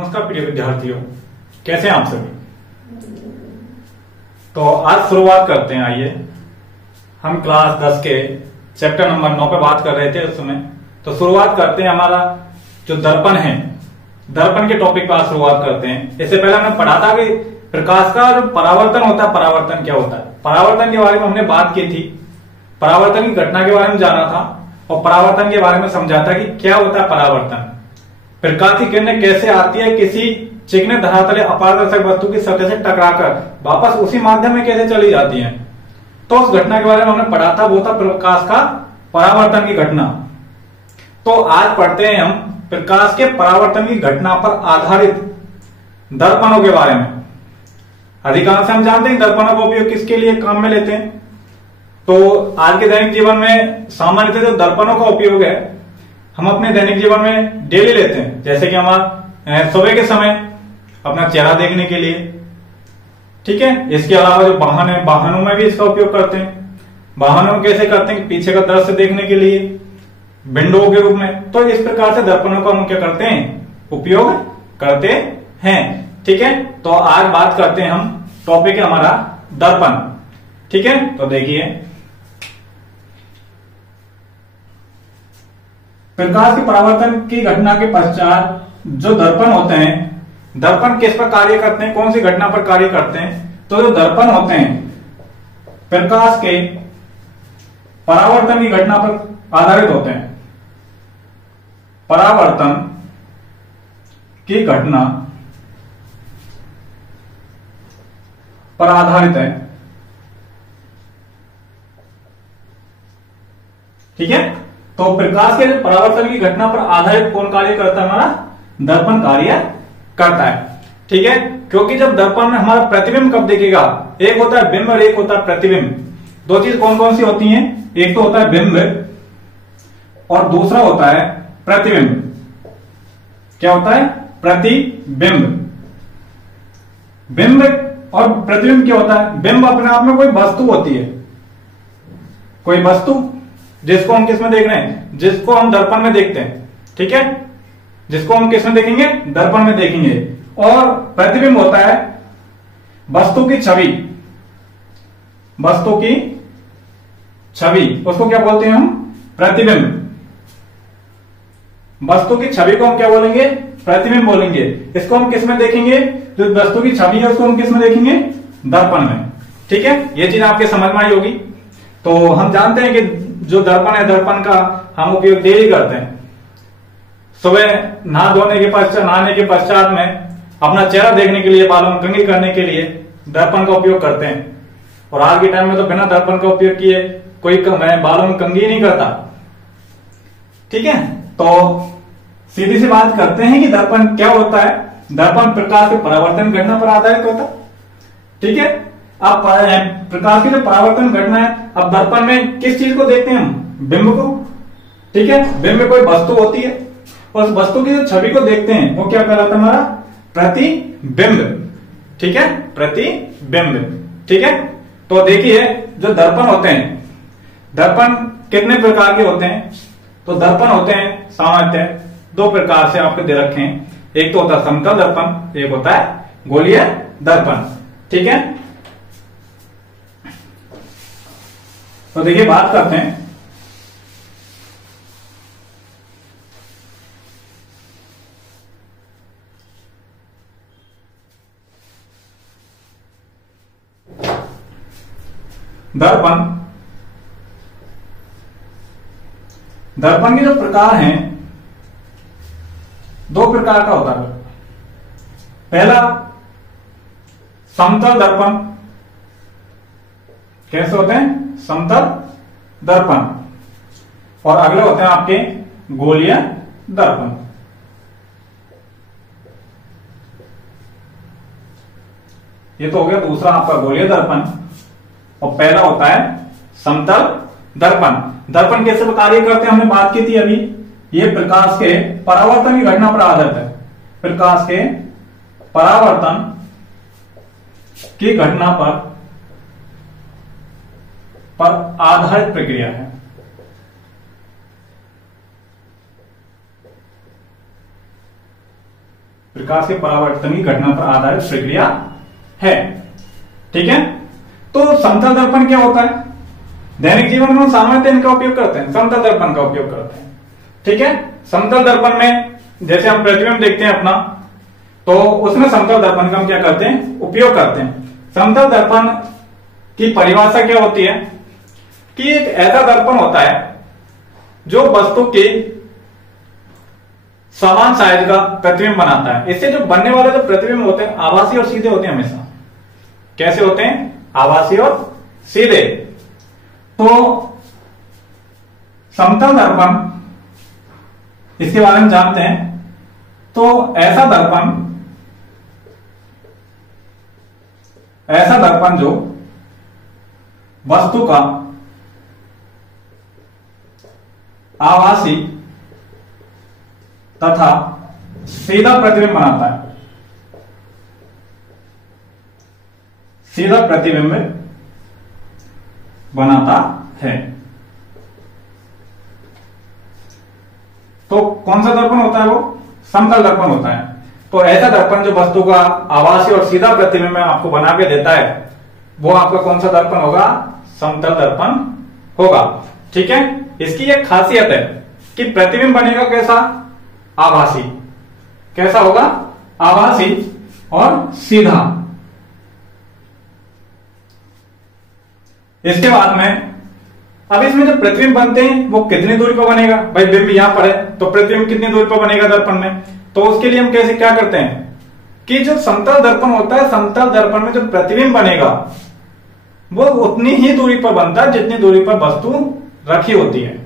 नमस्कार प्रिय विद्यार्थियों, कैसे हैं आप सभी। तो आज शुरुआत करते हैं। आइए, हम क्लास 10 के चैप्टर नंबर 9 पे बात कर रहे थे उस समय। तो शुरुआत करते हैं। हमारा जो दर्पण है, दर्पण के टॉपिक पर आज शुरुआत करते हैं। इससे पहले हमने पढ़ा था कि प्रकाश का जो परावर्तन होता है, परावर्तन क्या होता है। परावर्तन के बारे में हमने बात की थी, परावर्तन की घटना के बारे में जाना था और परावर्तन के बारे में समझा था कि क्या होता है परावर्तन। प्रकाश की किरणें कैसे आती है, किसी चिकने धरातल अपारदर्शक वस्तु की सतह से टकराकर वापस उसी माध्यम में कैसे चली जाती हैं। तो उस घटना के बारे में हमने पढ़ा था, वो था प्रकाश का परावर्तन की घटना। तो आज पढ़ते हैं हम प्रकाश के परावर्तन की घटना पर आधारित दर्पणों के बारे में। अधिकांश हम जानते हैं दर्पणों का उपयोग किसके लिए काम में लेते हैं। तो आज के दैनिक जीवन में सामान्यतः जो दर्पणों का उपयोग है, हम अपने दैनिक जीवन में डेली लेते हैं। जैसे कि हमारा सुबह के समय अपना चेहरा देखने के लिए, ठीक है। इसके अलावा जो वाहन है, वाहनों में भी इसका उपयोग करते हैं। वाहनों में कैसे करते हैं, पीछे का दृश्य देखने के लिए, विंडो के रूप में। तो इस प्रकार से दर्पणों का हम क्या करते हैं, उपयोग करते हैं, ठीक है। तो आज बात करते हैं हम, टॉपिक है हमारा दर्पण, ठीक है। तो देखिए, प्रकाश के परावर्तन की घटना के पश्चात जो दर्पण होते हैं, दर्पण किस पर कार्य करते हैं, कौन सी घटना पर कार्य करते हैं। तो जो दर्पण होते हैं प्रकाश के परावर्तन की घटना पर आधारित होते हैं। परावर्तन की घटना पर आधारित है, ठीक है। तो प्रकाश के परावर्तन की घटना पर आधारित कौन कार्य करता है, हमारा दर्पण कार्य करता है, ठीक है। क्योंकि जब दर्पण में हमारा प्रतिबिंब कब दिखेगा, एक होता है बिंब और एक होता है प्रतिबिंब। दो चीज कौन कौन सी होती हैं, एक तो होता है बिंब और दूसरा होता है प्रतिबिंब। क्या होता है, प्रतिबिंब। बिंब और प्रतिबिंब क्या होता है, बिंब अपने आप में कोई वस्तु होती है, कोई वस्तु जिसको हम किस में देख रहे हैं, जिसको हम दर्पण में देखते हैं, ठीक है। जिसको हम किस में देखेंगे, दर्पण में देखेंगे। और प्रतिबिंब होता है वस्तु की छवि, वस्तु की छवि, उसको क्या बोलते हैं हम, प्रतिबिंब। वस्तु की छवि को हम क्या बोलेंगे, प्रतिबिंब बोलेंगे। इसको हम किस में देखेंगे, जो वस्तु की छवि है उसको हम किस में देखेंगे, दर्पण में, ठीक है। ये चीज आपके समझ में आई होगी। तो हम जानते हैं कि जो दर्पण है, दर्पण का हम उपयोग डेली करते हैं। सुबह नहाने के पश्चात में अपना चेहरा देखने के लिए, बालों में कंघी करने के लिए दर्पण का उपयोग करते हैं। और आज के टाइम में तो बिना दर्पण का उपयोग किए कोई बालों में कंघी नहीं करता, ठीक है। तो सीधी सी बात करते हैं कि दर्पण क्या होता है। दर्पण प्रकाश के परावर्तन घटना पर आधारित होता है, ठीक है। अब प्रकाश की जो परावर्तन घटना है, अब दर्पण में किस चीज को देखते हैं हम, बिंब को, ठीक है। बिंब में कोई वस्तु होती है, उस वस्तु की जो छवि को देखते हैं वो क्या कहलाता है, हमारा प्रतिबिंब, ठीक है, प्रतिबिंब, ठीक है। तो देखिए, जो दर्पण होते हैं, दर्पण कितने प्रकार के होते हैं। तो दर्पण होते हैं सामान्यतः दो प्रकार से आपको दे रखे हैं। एक तो होता है समतल दर्पण, एक होता है गोलीय दर्पण, ठीक है। तो देखिए, बात करते हैं दर्पण। दर्पण के जो प्रकार हैं, दो प्रकार का होता है। पहला समतल दर्पण, कैसे होते हैं, समतल दर्पण। और अगले होते हैं आपके गोलीय दर्पण। ये तो हो गया दूसरा आपका गोलीय दर्पण। और पहला होता है समतल दर्पण। दर्पण कैसे कार्य करते हैं, हमने बात की थी अभी। ये प्रकाश के परावर्तन की घटना पर आधारित है, प्रकाश के परावर्तन की घटना पर आधारित प्रक्रिया है। प्रकाश के परावर्तन की घटना पर आधारित प्रक्रिया है। ठीक है, तो समतल दर्पण क्या होता है? दैनिक जीवन में सामान्यतः इनका उपयोग करते हैं, समतल दर्पण का उपयोग करते हैं। ठीक है, समतल दर्पण में जैसे हम प्रतिबिंब देखते हैं अपना, तो उसमें समतल दर्पण का हम क्या करते हैं? उपयोग करते हैं। समतल दर्पण की परिभाषा क्या होती है कि एक ऐसा दर्पण होता है जो वस्तु के समान साइज का प्रतिबिंब बनाता है। इससे जो बनने वाले जो प्रतिबिंब होते हैं आभासी और सीधे होते हैं हमेशा। कैसे होते हैं? आभासी और सीधे। तो समतल दर्पण, इसके बारे में जानते हैं। तो ऐसा दर्पण जो वस्तु का आभासी तथा सीधा प्रतिबिंब बनाता है, सीधा प्रतिबिंब बनाता है। तो कौन सा दर्पण होता है? वो समतल दर्पण होता है। तो ऐसा दर्पण जो वस्तु का आभासी और सीधा प्रतिबिंब आपको बना के देता है, वो आपका कौन सा दर्पण होगा? समतल दर्पण होगा। ठीक है, इसकी एक खासियत है कि प्रतिबिंब बनेगा कैसा? आभासी। कैसा होगा? आभासी और सीधा। इसके बाद में अब इसमें जो प्रतिबिंब बनते हैं वो कितनी दूरी पर बनेगा? भाई बिंब यहां पर है तो प्रतिबिंब कितनी दूरी पर बनेगा दर्पण में? तो उसके लिए हम कैसे क्या करते हैं कि जो समतल दर्पण होता है, समतल दर्पण में जो प्रतिबिंब बनेगा वो उतनी ही दूरी पर बनता है जितनी दूरी पर वस्तु रखी होती है।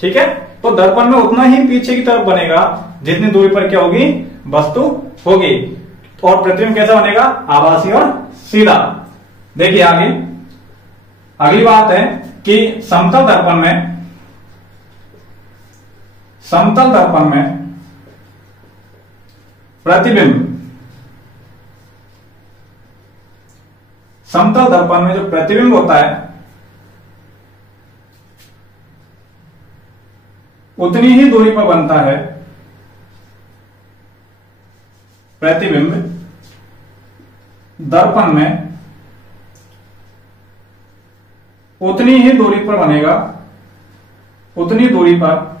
ठीक है, तो दर्पण में उतना ही पीछे की तरफ बनेगा जितनी दूरी पर क्या होगी? वस्तु होगी। और प्रतिबिंब कैसा बनेगा? आभासी और सीधा। देखिए आगे अगली बात है कि समतल दर्पण में प्रतिबिंब, समतल दर्पण में जो प्रतिबिंब होता है उतनी ही दूरी पर बनता है प्रतिबिंब दर्पण में उतनी ही दूरी पर बनेगा, उतनी दूरी पर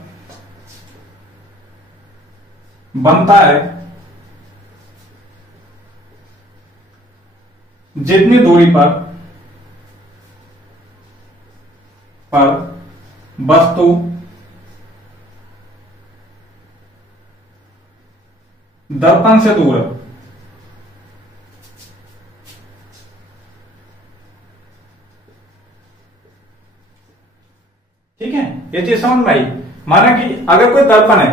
बनता है जितनी दूरी पर वस्तु दर्पण से दूर है। ठीक है, ये चीज समझ में आई। माना कि अगर कोई दर्पण है,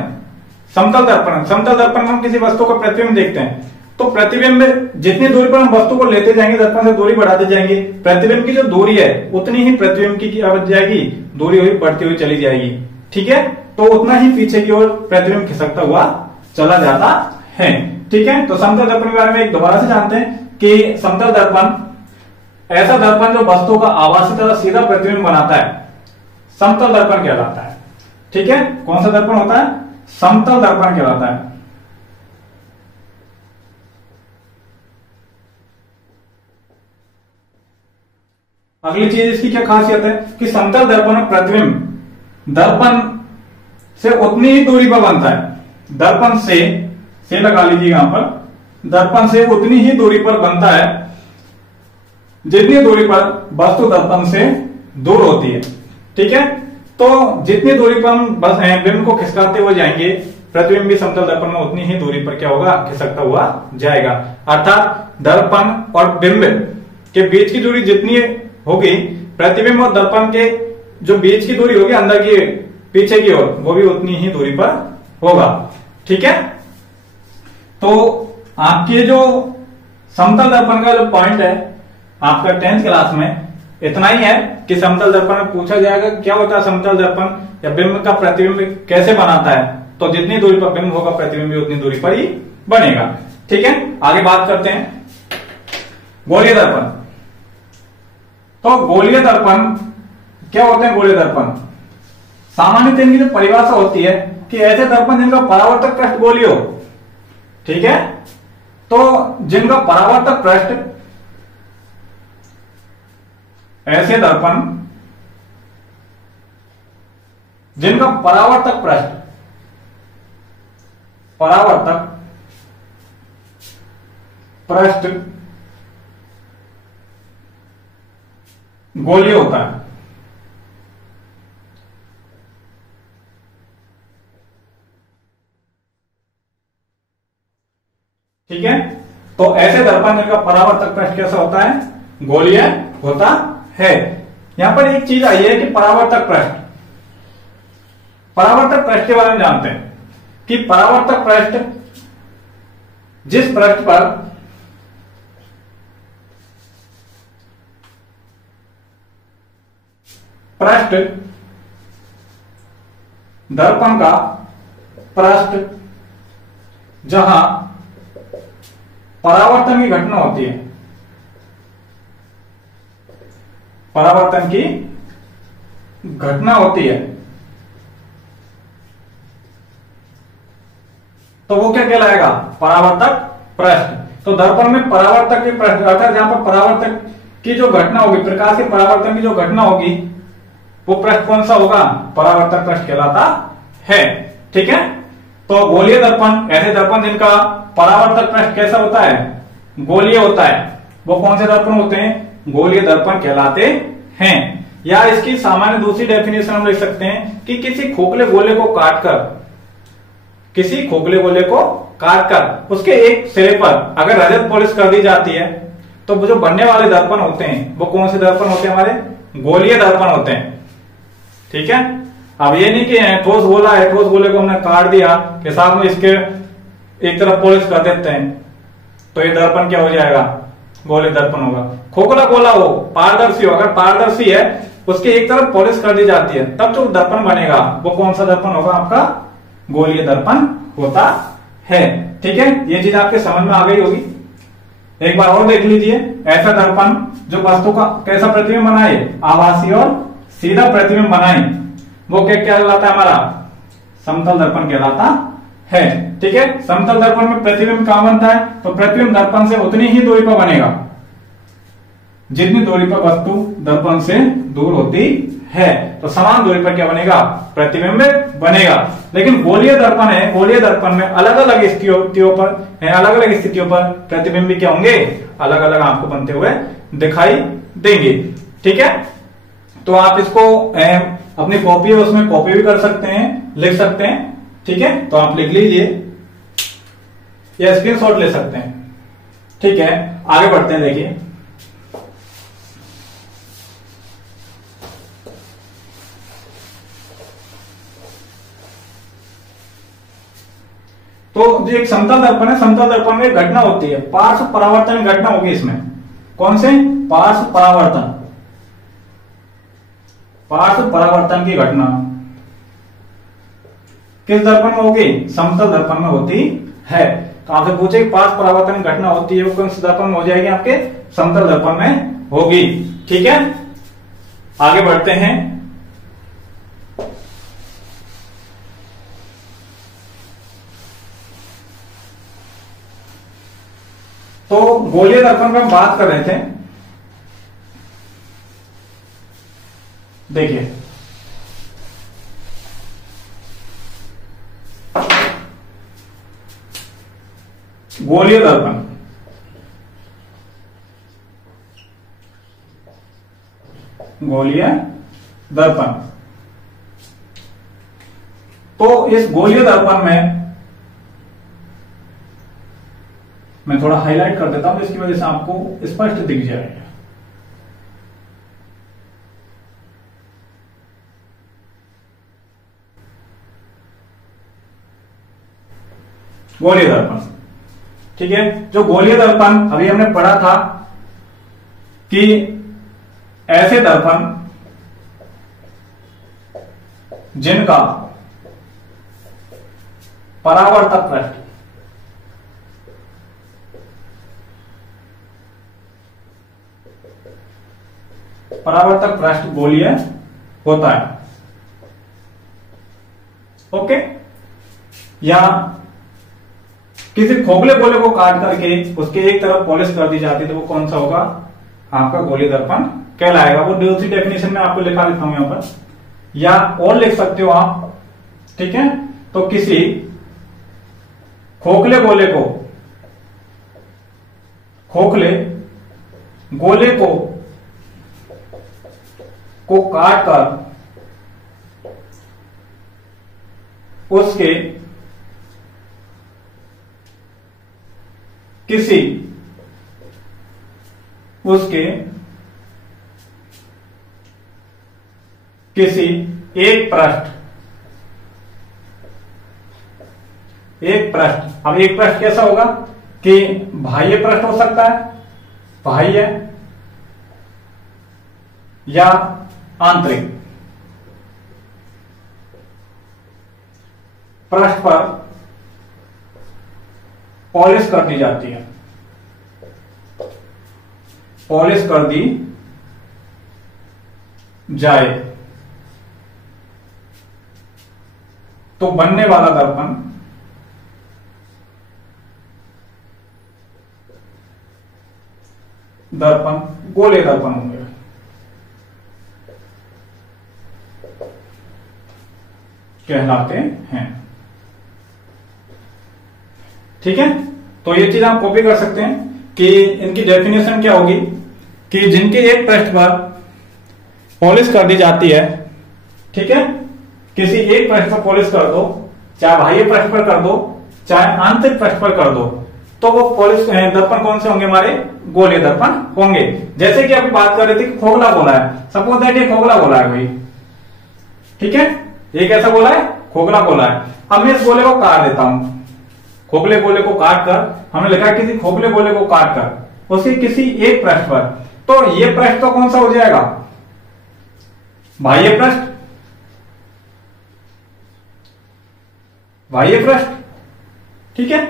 समतल दर्पण है, समतल दर्पण में हम किसी वस्तु का प्रतिबिंब देखते हैं, तो प्रतिबिंब जितनी दूरी पर हम वस्तु को लेते जाएंगे, दर्पण से दूरी बढ़ाते जाएंगे, प्रतिबिंब की जो दूरी है उतनी ही प्रतिबिंब की क्या बढ़ जाएगी? दूरी हुई बढ़ती हुई चली जाएगी। ठीक है, तो उतना ही पीछे की ओर प्रतिबिंब खिसकता हुआ चला जाता है। ठीक है, तो समतल दर्पण के बारे में एक दोबारा से जानते हैं कि समतल दर्पण ऐसा दर्पण जो वस्तु का आभासी तथा सीधा प्रतिबिंब बनाता है, समतल दर्पण कहलाता है। ठीक है, कौन सा दर्पण होता है? समतल दर्पण कहलाता है। अगली चीज इसकी क्या खासियत है कि समतल दर्पण में प्रतिबिंब दर्पण से उतनी ही दूरी पर बनता है। दर्पण से लगा लीजिए यहां पर, दर्पण से उतनी ही दूरी पर बनता है जितनी दूरी पर वस्तु दर्पण से दूर होती है। ठीक है, तो जितनी दूरी पर हम बिंब को खिसकाते हुए जाएंगे, प्रतिबिंब भी समतल दर्पण में उतनी ही दूरी पर क्या होगा? खिसकता हुआ जाएगा। अर्थात दर्पण और बिंब के बीच की दूरी जितनी होगी, प्रतिबिंब और दर्पण के जो बीच की दूरी होगी अंदर की पीछे की ओर, वो भी उतनी ही दूरी पर होगा। ठीक है, तो आपके जो समतल दर्पण का जो पॉइंट है आपका 10th क्लास में इतना ही है कि समतल दर्पण में पूछा जाएगा क्या होता है समतल दर्पण या बिंब का प्रतिबिंब कैसे बनाता है। तो जितनी दूरी पर बिंब होगा प्रतिबिंब भी उतनी दूरी पर ही बनेगा। ठीक है, आगे बात करते हैं गोलीय दर्पण। तो गोलीय दर्पण क्या होते हैं? गोलीय दर्पण सामान्यतः इनकी जो परिभाषा होती है कि ऐसे दर्पण जिनका परावर्तक पृष्ठ गोलीय हो। ठीक है। तो जिनका परावर्तक पृष्ठ ऐसे दर्पण, जिनका परावर्तक पृष्ठ गोलीय होता है, ठीक है। तो ऐसे दर्पण जिनका परावर्तक पृष्ठ कैसा होता है, गोलीय होता है। यहां पर एक चीज आई है कि परावर्तक पृष्ठ के बारे में जानते हैं कि परावर्तक पृष्ठ जिस पृष्ठ पर पृष्ठ दर्पण का पृष्ठ जहां परावर्तन की घटना होती है, परावर्तन की घटना होती है, तो वो क्या कहलाएगा, परावर्तक पृष्ठ। तो दर्पण में परावर्तक के पृष्ठ अर्थात जहां पर परावर्तक की जो घटना होगी, प्रकाश के परावर्तन की जो घटना होगी, वो पृष्ठ कौन सा होगा, परावर्तक पृष्ठ कहलाता है, ठीक है। तो गोलीय दर्पण, ऐसे दर्पण जिनका परावर्तक पृष्ठ कैसा होता है, गोलीय होता है, वो कौन से दर्पण होते हैं, गोलीय दर्पण कहलाते हैं। या इसकी सामान्य दूसरी डेफिनेशन हम लिख सकते हैं कि किसी खोखले गोले को काटकर उसके एक सिरे पर अगर रजत पॉलिश कर दी जाती है, तो वो जो बनने वाले दर्पण होते हैं वो कौन से दर्पण होते हैं, हमारे गोलीय दर्पण होते हैं, ठीक है। अब ये नहीं कि ठोस गोला है, ठोस गोले को हमने काट दिया कि साथ में इसके एक तरफ पॉलिश कर देते हैं, तो ये दर्पण क्या हो जाएगा, गोलीय दर्पण होगा। खोखला गोला हो, पारदर्शी हो, अगर पारदर्शी है उसकी एक तरफ पॉलिश कर दी जाती है, तब जो दर्पण बनेगा वो कौन सा दर्पण होगा, आपका गोलीय दर्पण होता है, ठीक है। ये चीज आपके समझ में आ गई होगी। एक बार और देख लीजिए, ऐसा दर्पण जो वस्तु का कैसा प्रतिबिंब बनाए, आभासी और सीधा प्रतिबिंब बनाए, वो क्या कहलाता है, हमारा समतल दर्पण कहलाता है, ठीक है। समतल दर्पण में प्रतिबिंब कहां बनता है, तो प्रतिबिंब दर्पण से उतनी ही दूरी पर बनेगा जितनी दूरी पर वस्तु दर्पण से दूर होती है, तो समान दूरी पर क्या बनेगा, प्रतिबिंब बनेगा। लेकिन गोलीय दर्पण है, गोलीय दर्पण में अलग अलग स्थितियों पर प्रतिबिंब क्या होंगे, अलग अलग आपको बनते हुए दिखाई देंगे, ठीक है। तो आप इसको अपनी कॉपी है उसमें कॉपी भी कर सकते हैं, लिख सकते हैं, ठीक है। तो आप लिख लीजिए या स्क्रीनशॉट ले सकते हैं, ठीक है। आगे बढ़ते हैं, देखिए तो जो एक समतल दर्पण है, समतल दर्पण में घटना होती है, पार्श्व परावर्तन घटना होगी इसमें, कौन से, पार्श्व परावर्तन की घटना किस दर्पण में होगी, समतल दर्पण में होती है। तो आपसे पूछे पार्श्व परावर्तन की घटना होती है, वो कौन से दर्पण में हो जाएगी, आपके समतल दर्पण में होगी, ठीक है। आगे बढ़ते हैं, तो गोलीय दर्पण पर हम बात कर रहे थे, देखिए गोलीय दर्पण, गोलीय दर्पण, तो इस गोलीय दर्पण में मैं थोड़ा हाईलाइट कर देता हूं, इसकी वजह से आपको स्पष्ट दिख जाएगा। गोलीय दर्पण, ठीक है। जो गोलीय दर्पण अभी हमने पढ़ा था कि ऐसे दर्पण जिनका परावर्तक पृष्ठ गोलीय होता है, ओके। या किसी खोखले गोले को काट करके उसके एक तरफ पॉलिश कर दी जाती है तो वो कौन सा होगा, आपका गोलीय दर्पण कहलाएगा। वो दूसरी डेफिनेशन में आपको लिखा देता हूं यहां पर, या और लिख सकते हो आप, ठीक है। तो किसी खोखले गोले को काट कर उसके किसी एक पृष्ठ, अब एक पृष्ठ कैसा होगा कि बाह्य पृष्ठ हो सकता है, बाह्य या आंतरिक पृष्ठ पर पॉलिश कर दी जाती है, पॉलिश कर दी जाए तो बनने वाला दर्पण गोले दर्पण होंगे। कहलाते हैं, ठीक है। तो ये चीज आप कॉपी कर सकते हैं कि इनकी डेफिनेशन क्या होगी कि जिनके एक पृष्ठ पर पॉलिश कर दी जाती है, ठीक है, किसी एक पृष्ठ पर पॉलिश कर दो, चाहे बाह्य पृष्ठ पर कर दो चाहे आंतरिक पृष्ठ पर कर दो, तो वो पॉलिश दर्पण कौन से होंगे, हमारे गोलीय दर्पण होंगे। जैसे कि अभी बात कर रहे थे कि खोखला गोला है, सपोज दैट ये खोखला गोला है भाई, ठीक है, ये कैसा गोला है, खोखला गोला है। अब मैं इस गोले को काट देता हूं, खोखले गोले को काट कर, हमने लिखा किसी खोखले गोले को काट कर उसके किसी एक पृष्ठ पर, तो ये पृष्ठ तो कौन सा हो जाएगा, बाह्य पृष्ठ, बाह्य पृष्ठ, ठीक है।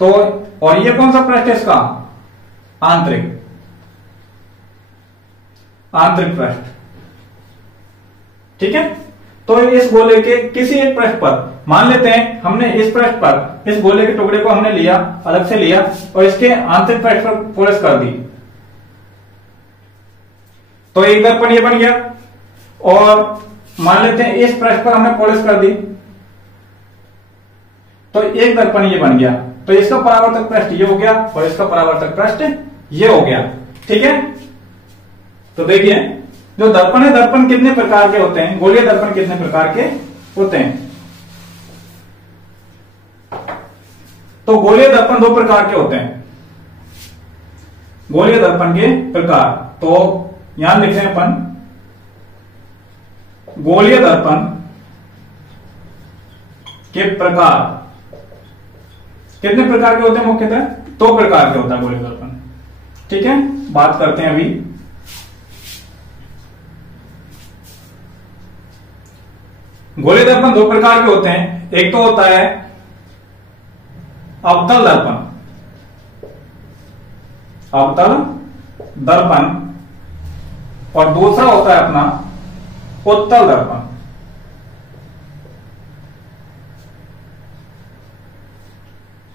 तो और ये कौन सा पृष्ठ है इसका, आंतरिक पृष्ठ, ठीक है। तो इस गोले के किसी एक पृष्ठ पर, मान लेते हैं हमने इस पृष्ठ पर इस गोले के टुकड़े को हमने लिया, अलग से लिया और इसके आंतरिक पृष्ठ पर पॉलिश कर दी, तो एक दर्पण ये बन गया। और मान लेते हैं इस पृष्ठ पर हमने पॉलिश कर दी तो एक दर्पण ये बन गया, तो इसका परावर्तक पृष्ठ ये हो गया और इसका परावर्तक पृष्ठ ये हो गया, ठीक है। तो देखिए जो दर्पण है, दर्पण कितने प्रकार के होते हैं, गोलीय दर्पण कितने प्रकार के होते हैं, तो गोलीय दर्पण दो प्रकार के होते हैं, गोलीय दर्पण के प्रकार। तो यहां लिख रहे हैं अपन, गोलीय दर्पण के प्रकार कितने प्रकार के होते हैं, मुख्यतः दो प्रकार के होता है गोलीय दर्पण, ठीक है। बात करते हैं अभी, गोलीय दर्पण दो प्रकार के होते हैं, एक तो होता है अवतल दर्पण, अवतल दर्पण, और दूसरा होता है अपना उत्तल दर्पण,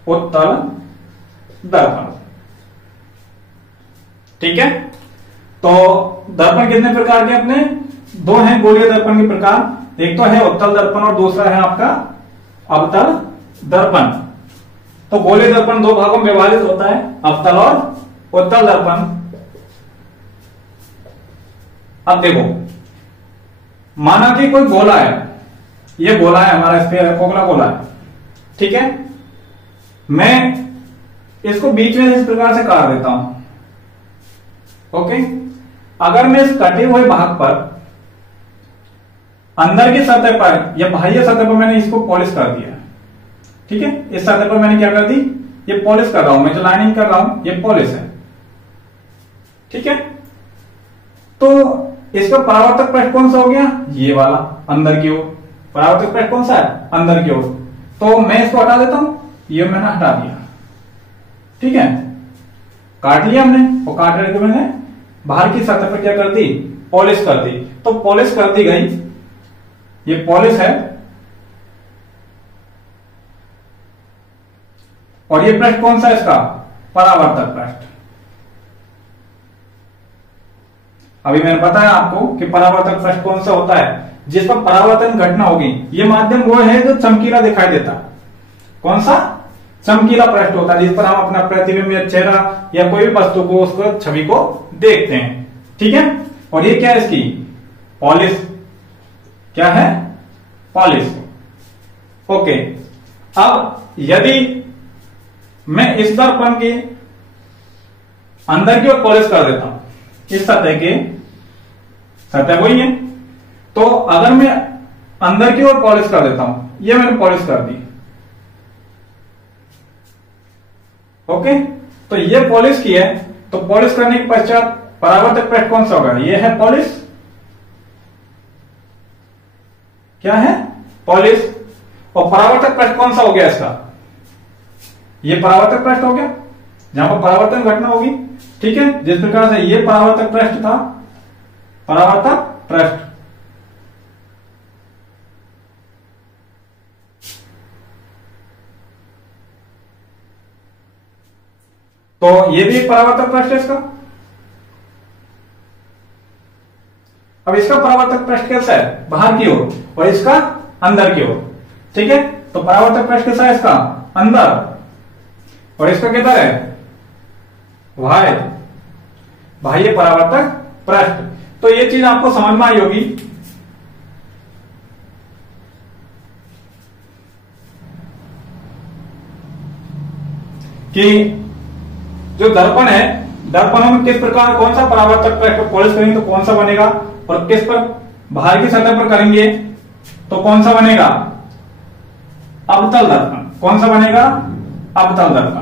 उत्तल दर्पण, ठीक है। तो दर्पण कितने प्रकार के अपने, दो हैं गोलीय दर्पण के प्रकार, एक तो है उत्तल दर्पण और दूसरा है आपका अवतल दर्पण। तो गोलीय दर्पण दो भागों में विभाजित होता है, अवतल और उत्तल दर्पण। अब देखो, माना कि कोई गोला है, ये गोला है हमारा, स्फीयर है, खोखला गोला है, ठीक है। मैं इसको बीच में इस प्रकार से काट देता हूं, ओके। अगर मैं इस कटे हुए भाग पर अंदर की सतह पर या बाह्य सतह पर मैंने इसको पॉलिश कर दिया, ठीक है, इस सतह पर मैंने क्या कर दी, ये पॉलिश कर रहा हूं, मैं जो लाइनिंग कर रहा हूं ये पॉलिश है, ठीक है। तो इसका परावर्तक पृष्ठ कौन सा हो गया, ये वाला अंदर की ओर, परावर्तक पृष्ठ कौन सा है, अंदर की ओर। तो मैं इसको हटा देता हूं, ये मैंने हटा दिया, ठीक है, काट लिया हमने, और काट रहे थे मैंने बाहर की सतह पर क्या कर दी, पॉलिश कर दी। तो पॉलिश कर दी गई, ये पॉलिश है और ये पृष्ठ कौन सा है इसका? परावर्तक पृष्ठ। अभी मैंने बताया आपको कि परावर्तक पृष्ठ कौन सा होता है? जिस पर परावर्तन घटना होगी। ये माध्यम वो है जो चमकीला दिखाई देता। कौन सा? चमकीला पृष्ठ होता है जिस पर हम अपना प्रतिबिंब या चेहरा या कोई भी वस्तु को, उसको छवि को देखते हैं। ठीक है। और ये क्या है इसकी? पॉलिश। क्या है? पॉलिश। ओके। अब यदि मैं इस दर्पण के अंदर की ओर पॉलिश कर देता हूं, इस सतह के, सतह वही है, तो अगर मैं अंदर की ओर पॉलिश कर देता हूं, ये मैंने पॉलिश कर दी। ओके। तो ये पॉलिश की है, तो पॉलिश करने के पश्चात परावर्तक पृष्ठ कौन सा होगा? ये है पॉलिश। क्या है? पॉलिश। और परावर्तक पृष्ठ कौन सा हो गया इसका? ये परावर्तक पृष्ठ हो गया जहां पर परावर्तन घटना होगी। ठीक है। जिस प्रकार से ये परावर्तक पृष्ठ था, परावर्तक पृष्ठ, तो ये भी परावर्तक पृष्ठ है इसका। अब इसका परावर्तक पृष्ठ कैसा है? बाहर की ओर, और इसका अंदर की ओर। ठीक है। तो परावर्तक पृष्ठ कैसा है इसका? अंदर, और इसका किधर है? बाहर। बाह्य परावर्तक पृष्ठ। तो ये चीज आपको समझ में आई होगी कि जो दर्पण है, दर्पणों में किस प्रकार कौन सा परावर्तक पृष्ठ पॉलिश करेंगे तो कौन सा बनेगा, और किस पर बाहर की सतह पर करेंगे तो कौन सा बनेगा? अवतल दर्पण। कौन सा बनेगा? अवतल दर्पण।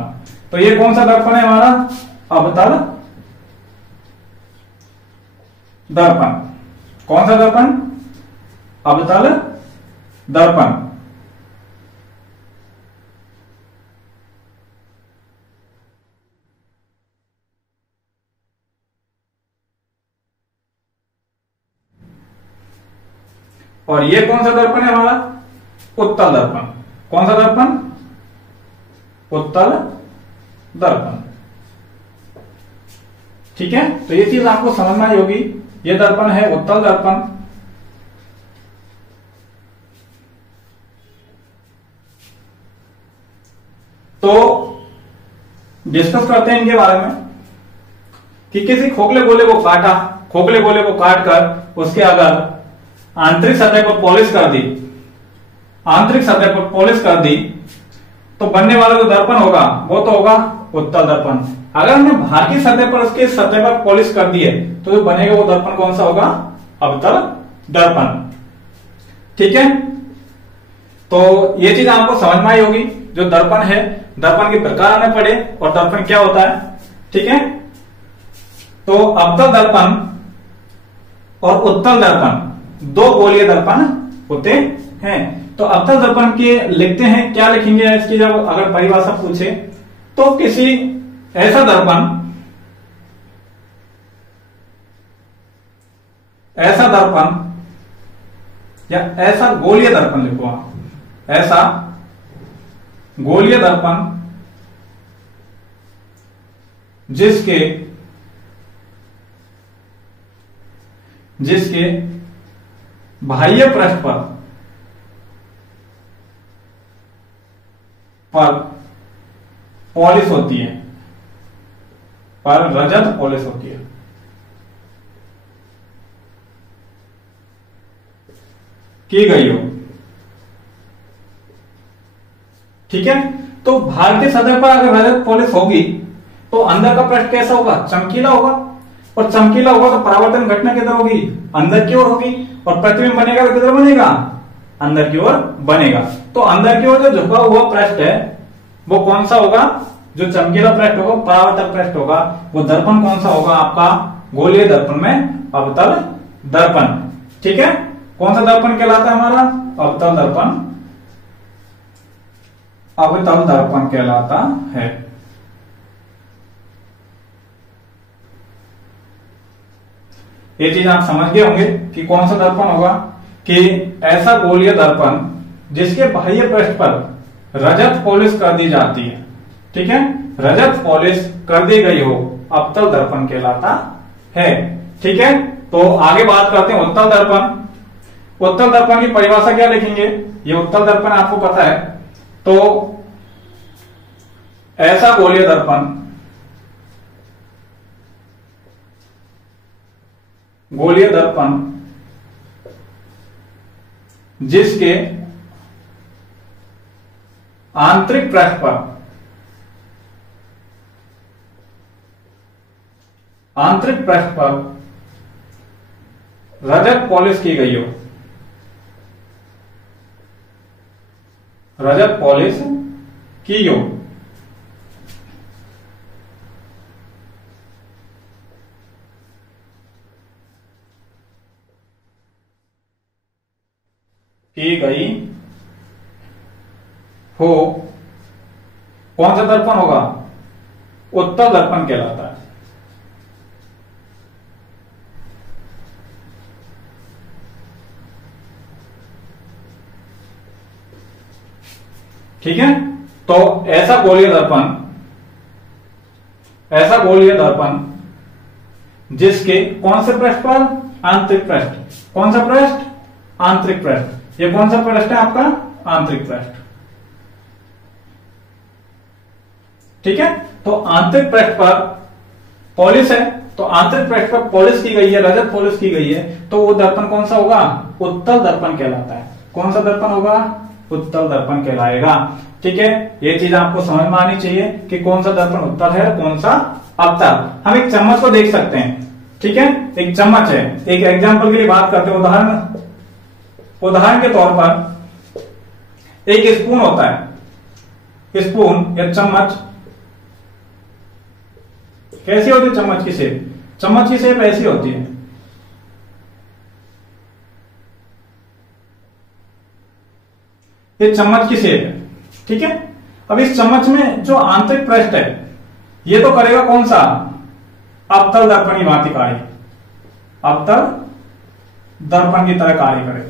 तो ये कौन सा दर्पण है हमारा? अवतल दर्पण। कौन सा दर्पण? अवतल दर्पण। और ये कौन सा दर्पण है हमारा? उत्तल दर्पण। कौन सा दर्पण? उत्तल दर्पण। ठीक है। तो ये चीज आपको समझना ही होगी। ये दर्पण है उत्तल दर्पण। तो डिस्कस करते हैं इनके बारे में कि किसी खोखले गोले को काटा, खोखले गोले को काट कर उसके अगर आंतरिक सतह पर पॉलिश कर दी, आंतरिक सतह पर पॉलिश कर दी, तो बनने वाला जो दर्पण होगा वो तो होगा उत्तल दर्पण। अगर हमने बाहर की सतह पर उसके सतह पर पॉलिश कर दी है तो जो बनेगा वो दर्पण कौन सा होगा? अवतल दर्पण। ठीक है। तो ये चीज आपको समझ में आई होगी। जो दर्पण है, दर्पण के प्रकार हमें पड़े और दर्पण क्या होता है। ठीक है। तो अवतल दर्पण और उत्तल दर्पण दो गोलीय दर्पण होते हैं। तो अवतल दर्पण के लिखते हैं, क्या लिखेंगे इसकी जब अगर परिभाषा पूछे तो किसी ऐसा दर्पण, ऐसा दर्पण या ऐसा गोलीय दर्पण लिखो आप, ऐसा गोलीय दर्पण जिसके बाह्य पृष्ठ पर पॉलिश होती है, पर रजत पॉलिश होती है। की गई हो। ठीक है। तो भारतीय सतह पर अगर रजत पॉलिश होगी तो अंदर का पृष्ठ कैसा होगा? चमकीला होगा। और चमकीला होगा तो परावर्तन घटना किधर होगी? अंदर की ओर होगी। और प्रतिबिंब बनेगा तो किधर बनेगा? अंदर की ओर बनेगा। तो अंदर की ओर जो झुका हुआ पृष्ठ है वो कौन सा होगा? जो चमकीला पृष्ठ होगा, परावर्तक पृष्ठ होगा, वो दर्पण कौन सा होगा? आपका गोलीय दर्पण में अवतल दर्पण। ठीक है। कौन सा दर्पण कहलाता है हमारा? अवतल दर्पण। अवतल दर्पण कहलाता है। ये चीज आप समझ गए होंगे कि कौन सा दर्पण होगा, कि ऐसा गोलीय दर्पण जिसके बाह्य पृष्ठ पर रजत पॉलिश कर दी जाती है। ठीक है, रजत पॉलिश कर दी गई हो, अवतल दर्पण कहलाता है। ठीक है, तो आगे बात करते हैं उत्तल दर्पण। उत्तल दर्पण की परिभाषा क्या लिखेंगे, ये उत्तल दर्पण आपको पता है। तो ऐसा गोलीय दर्पण, गोलीय दर्पण जिसके आंतरिक पृष्ठ पर, आंतरिक पृष्ठ पर रजत पॉलिश की गई हो, रजत पॉलिश की हो। की गई हो, कौन सा दर्पण होगा, उत्तल दर्पण कहलाता है। ठीक है, तो ऐसा गोलीय दर्पण, ऐसा गोलीय दर्पण जिसके कौन से पृष्ठ पर, आंतरिक पृष्ठ, कौन सा पृष्ठ, आंतरिक पृष्ठ। ये कौन सा पृष्ठ है आपका, आंतरिक पृष्ठ। ठीक है, तो आंतरिक पृष्ठ पर पॉलिश है, तो आंतरिक पृष्ठ पर पॉलिश की गई है, रजत पॉलिश की गई है, तो वो दर्पण कौन सा होगा, उत्तल दर्पण कहलाता है। कौन सा दर्पण होगा, उत्तल दर्पण कहलाएगा। ठीक है, ये चीज आपको समझ में आनी चाहिए कि कौन सा दर्पण उत्तल है, कौन सा अवतल। हम एक चम्मच को देख सकते हैं। ठीक है, एक चम्मच है, एक एग्जाम्पल के लिए बात करते हैं, उदाहरण के तौर पर एक स्पून होता है, स्पून या चम्मच कैसी होती है, चम्मच की शेप, चम्मच की शेप ऐसी होती है। ये चम्मच की शेप है। ठीक है, अब इस चम्मच में जो आंतरिक पृष्ठ है ये तो करेगा कौन सा, अवतल दर्पण की भांति कार्य, अवतल दर्पण की तरह कार्य करेगा।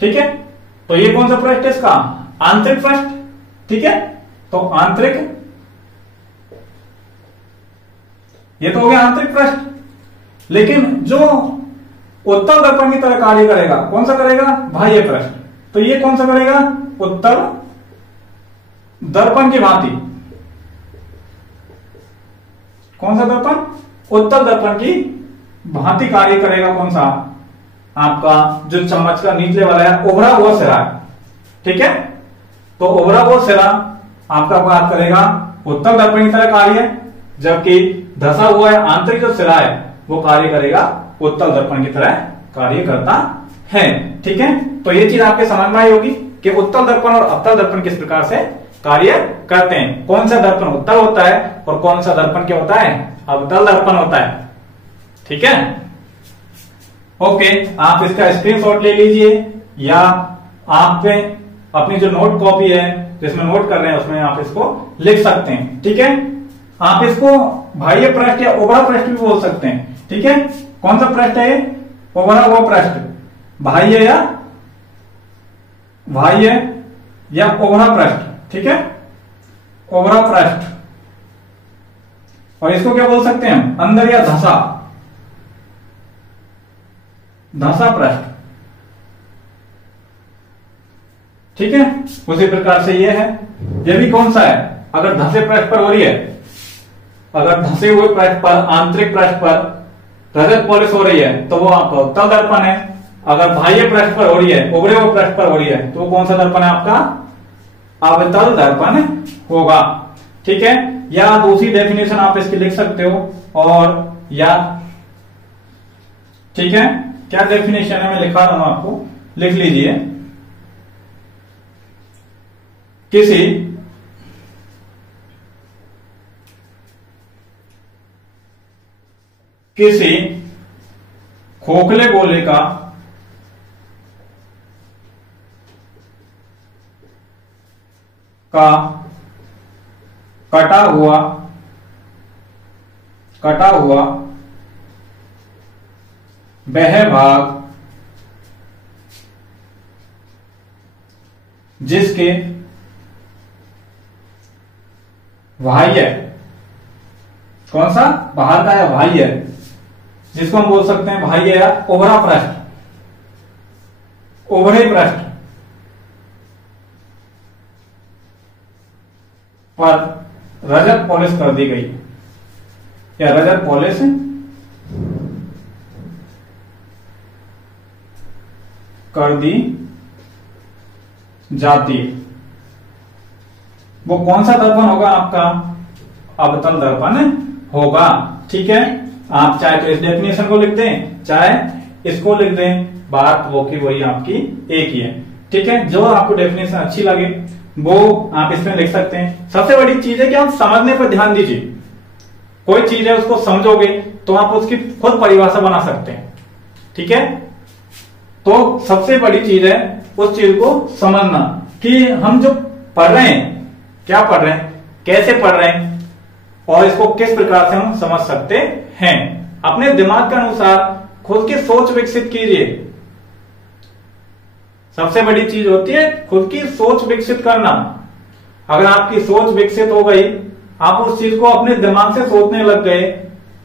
ठीक है, तो ये कौन सा पृष्ठ है इसका, आंतरिक पृष्ठ। ठीक है, तो आंतरिक, ये तो हो गया आंतरिक पृष्ठ। लेकिन जो उत्तल दर्पण की तरह कार्य करेगा, कौन सा करेगा, बाह्य पृष्ठ। तो ये कौन सा करेगा, उत्तल दर्पण की भांति, कौन सा दर्पण, उत्तल दर्पण की भांति कार्य करेगा। कौन सा, आपका जो चम्मच का नीचे वाला है, उभरा हुआ सिरा। ठीक है, तो उभरा हुआ सिरा आपका बात करेगा उत्तल दर्पण की तरह कार्य, जबकि धसा हुआ है आंतरिक जो सिरा है वो कार्य करेगा उत्तल दर्पण की तरह कार्य करता है। ठीक है, तो ये चीज आपके समझ में आई होगी कि उत्तल दर्पण और अवतल दर्पण किस प्रकार से कार्य करते हैं, कौन सा दर्पण उत्तल होता है और कौन सा दर्पण क्या होता है, अवतल दर्पण होता है। ठीक है, ओके, आप इसका स्क्रीनशॉट ले लीजिए या आप पे अपनी जो नोट कॉपी है जिसमें नोट कर रहे हैं उसमें आप इसको लिख सकते हैं। ठीक है, आप इसको बाह्य पृष्ठ या उभरा पृष्ठ भी बोल सकते हैं। ठीक है, कौन सा पृष्ठ है, उभरा हुआ पृष्ठ, बाह्य या उभरा पृष्ठ। ठीक है, उभरा पृष्ठ, और इसको क्या बोल सकते हैं हम, अंदर या धसा, धसा पृष्ठ। ठीक है, उसी प्रकार से ये है, ये भी कौन सा है, अगर धसे पृष्ठ पर हो रही है, अगर धसे हुए पृष्ठ पर, आंतरिक पृष्ठ पर रजत पॉलिश हो रही है तो वो आपका उत्तल दर्पण है। अगर बाह्य पृष्ठ पर हो रही है, उभरे हुए पृष्ठ पर हो रही है, तो कौन सा दर्पण है आपका, अवतल दर्पण होगा। ठीक है, या दूसरी डेफिनेशन आप इसकी लिख सकते हो, और या, ठीक है, क्या डेफिनेशन है मैं लिखा रहा हूं आपको, लिख लीजिए। किसी खोखले गोले का कटा हुआ वह भाग जिसके बाह्य, कौन सा, बाहर का या बाह्य, जिसको हम बोल सकते हैं बाह्य या ओभरा पृष्ठ, ओभरे पृष्ठ पर रजत पॉलिश कर दी गई या रजत पॉलिश कर दी जाती है। वो कौन सा दर्पण होगा आपका, अवतल दर्पण होगा। ठीक है, आप चाहे तो इस डेफिनेशन को लिख दें, चाहे इसको लिख दें, बात वो की वही आपकी एक ही है। ठीक है, जो आपको डेफिनेशन अच्छी लगे वो आप इसमें लिख सकते हैं। सबसे बड़ी चीज है कि आप समझने पर ध्यान दीजिए। कोई चीज है उसको समझोगे तो आप उसकी खुद परिभाषा बना सकते हैं। ठीक है, तो सबसे बड़ी चीज है उस चीज को समझना कि हम जो पढ़ रहे हैं, क्या पढ़ रहे हैं, कैसे पढ़ रहे हैं और इसको किस प्रकार से हम समझ सकते हैं। अपने दिमाग के अनुसार खुद की सोच विकसित कीजिए। सबसे बड़ी चीज होती है खुद की सोच विकसित करना। अगर आपकी सोच विकसित हो गई, आप उस चीज को अपने दिमाग से सोचने लग गए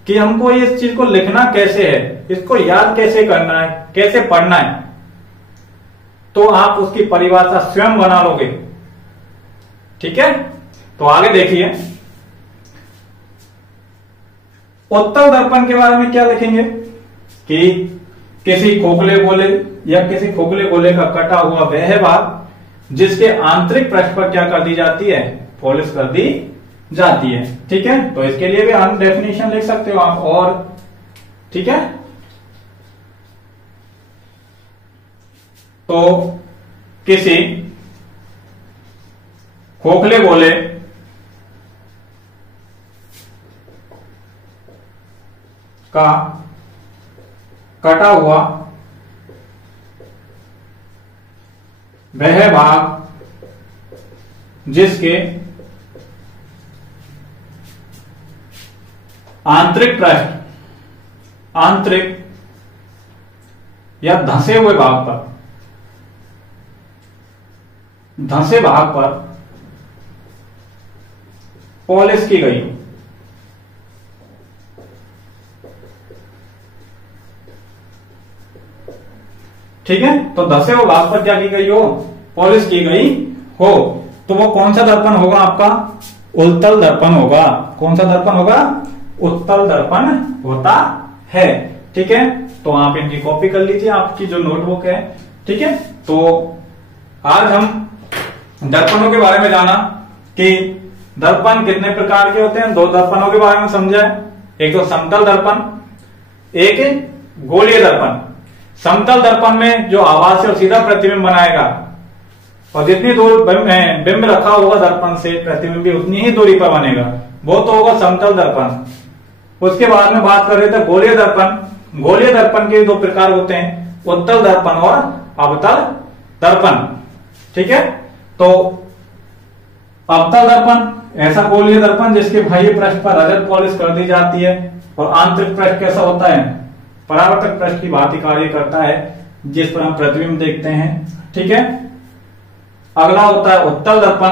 कि हमको इस चीज को लिखना कैसे है, इसको याद कैसे करना है, कैसे पढ़ना है, तो आप उसकी परिभाषा स्वयं बना लोगे। ठीक है, तो आगे देखिए, उत्तल दर्पण के बारे में क्या लिखेंगे कि किसी खोखले गोले या किसी खोखले गोले का कटा हुआ वह भाग जिसके आंतरिक पृष्ठ पर क्या कर दी जाती है, पॉलिश कर दी जाती है। ठीक है, तो इसके लिए भी हम डेफिनेशन लिख सकते हो आप। और ठीक है, तो किसी खोखले गोले का कटा हुआ वह भाग जिसके आंतरिक पृष्ठ, आंतरिक या धंसे हुए भाग पर, धंसे भाग पर पॉलिश की गई हो। ठीक है, तो धंसे हुए भाग पर क्या की गई हो, पॉलिश की गई हो, तो वो कौन सा दर्पण होगा आपका, उत्तल दर्पण होगा। कौन सा दर्पण होगा, उत्तल दर्पण होता है। ठीक है, तो आप इनकी कॉपी कर लीजिए, आपकी जो नोटबुक है। ठीक है, तो आज हम दर्पणों के बारे में जाना कि दर्पण कितने प्रकार के होते हैं। दो दर्पणों के बारे में समझा है, एक तो समतल दर्पण, एक गोलीय दर्पण। समतल दर्पण में जो आभासी और सीधा प्रतिबिंब बनाएगा और जितनी दूर बिंब रखा होगा दर्पण से प्रतिबिंब भी उतनी ही दूरी पर बनेगा, वो तो होगा समतल दर्पण। उसके बाद में बात कर रहे थे गोलीय दर्पण। गोलीय दर्पण के दो प्रकार होते हैं, उत्तल दर्पण और अवतल दर्पण। ठीक है, तो अवतल दर्पण ऐसा गोलीय दर्पण जिसके बाह्य पृष्ठ पर रजत पॉलिश कर दी जाती है और आंतरिक पृष्ठ कैसा होता है, परावर्तक पृष्ठ की भांति कार्य करता है, जिस पर हम प्रतिबिंब देखते हैं। ठीक है, अगला होता है उत्तल दर्पण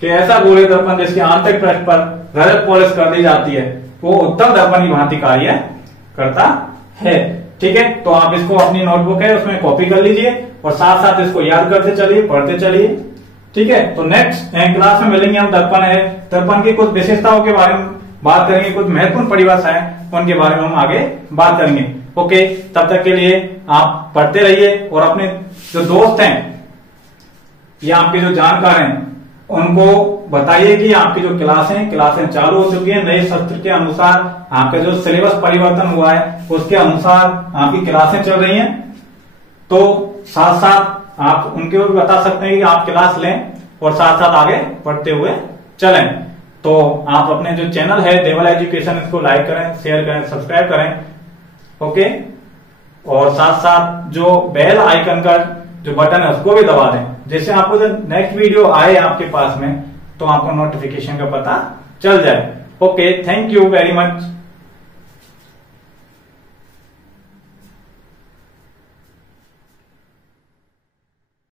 कि ऐसा गोलीय दर्पण जिसके आंतरिक पृष्ठ पर रजत पॉलिश कर दी जाती है, वो उत्तल दर्पण की भांति कार्य करता है। ठीक है, तो आप इसको अपनी नोटबुक है उसमें कॉपी कर लीजिए और साथ साथ इसको याद करते चलिए, पढ़ते चलिए। ठीक है, तो नेक्स्ट क्लास में मिलेंगे हम दर्पण है, दर्पण की कुछ विशेषताओं के बारे में बात करेंगे, कुछ महत्वपूर्ण परिभाषाएं उनके बारे में हम आगे बात करेंगे। ओके, तब तक के लिए आप पढ़ते रहिए और अपने जो दोस्त हैं या आपके जो जानकार हैं उनको बताइए कि आपकी जो क्लासें चालू हो चुकी हैं। नए सत्र के अनुसार आपका जो सिलेबस परिवर्तन हुआ है उसके अनुसार आपकी क्लासें चल रही हैं, तो साथ साथ आप उनके भी बता सकते हैं कि आप क्लास लें और साथ साथ आगे पढ़ते हुए चलें। तो आप अपने जो चैनल है देवल एजुकेशन, इसको लाइक करें, शेयर करें, सब्सक्राइब करें। ओके, और साथ साथ जो बेल आइकन का जो बटन है उसको भी दबा दें, जिससे आपको जब नेक्स्ट वीडियो आए आपके पास में तो आपको नोटिफिकेशन का पता चल जाए। Okay, thank you very much.